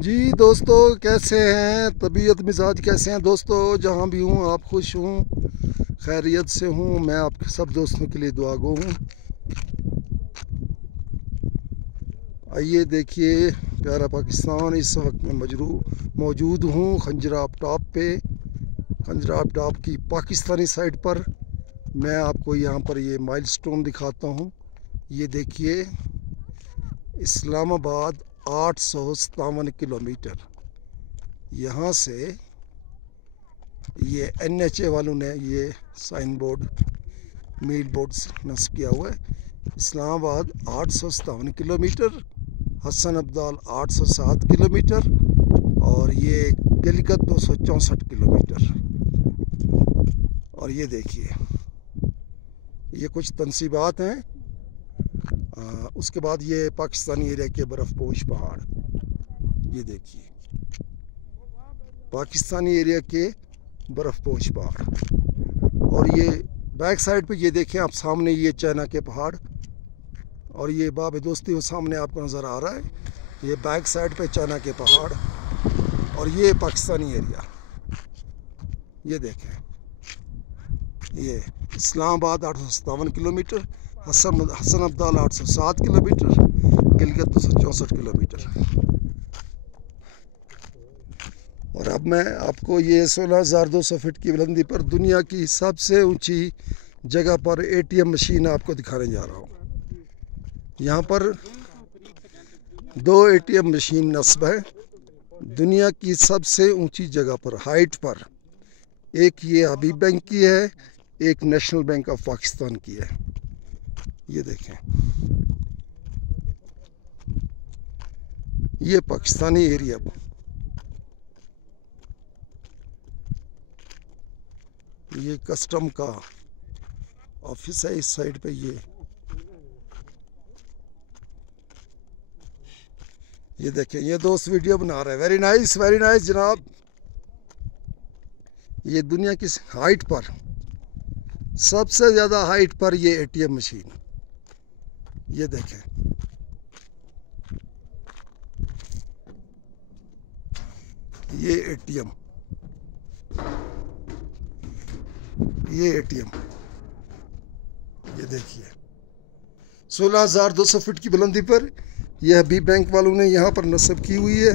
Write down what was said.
जी दोस्तों, कैसे हैं? तबीयत मिजाज कैसे हैं दोस्तों? जहाँ भी हूँ आप खुश हूँ, खैरियत से हूँ। मैं आपके सब दोस्तों के लिए दुआ गो हूँ। आइए देखिए प्यारा पाकिस्तान। इस वक्त मैं मौजूद हूँ खंजराब टॉप पे, खंजराब टॉप की पाकिस्तानी साइड पर। मैं आपको यहाँ पर ये माइलस्टोन दिखाता हूँ। ये देखिए, इस्लामाबाद 857 किलोमीटर। यहाँ से ये NHA वालों ने ये साइन बोर्ड, मील बोर्ड नस्ब किया हुआ है। इस्लामाबाद 857 किलोमीटर, हसन अब्दाल 807 किलोमीटर और ये गिलगित 264 किलोमीटर। और ये देखिए, ये कुछ तनसीबात हैं। उसके बाद ये पाकिस्तानी एरिया के बर्फ़पोश पहाड़। ये देखिए पाकिस्तानी एरिया के बर्फ़पोश पहाड़। और ये बैक साइड पे ये देखें आप, सामने ये चाइना के पहाड़ और ये बाब दोस्ती वो सामने आपको नज़र आ रहा है। ये बैक साइड पे चाइना के पहाड़ और ये पाकिस्तानी एरिया। ये देखें, ये Islamabad 857 kilometre, Hasan Abdal 807 kilometre, Gilgit 264 kilometre. और अब मैं आपको ये 16,200 फीट की बुलंदी पर दुनिया की सबसे ऊंची जगह पर ATM मशीन आपको दिखाने जा रहा हूँ। यहाँ पर 2 ATM मशीन नस्ब है दुनिया की सबसे ऊंची जगह पर, हाइट पर। एक ये हबीब बैंक की है, एक नेशनल बैंक ऑफ पाकिस्तान की है। ये देखें, ये पाकिस्तानी एरिया, ये कस्टम का ऑफिस है इस साइड पे। ये देखें, ये दोस्त वीडियो बना रहे हैं। वेरी नाइस जनाब। ये दुनिया की हाइट पर, सबसे ज़्यादा हाइट पर ये ATM मशीन। ये देखें, ये ATM, ये ATM। ये देखिए 16,200 फीट की बुलंदी पर यह हबीब बैंक वालों ने यहाँ पर नस्ब की हुई है।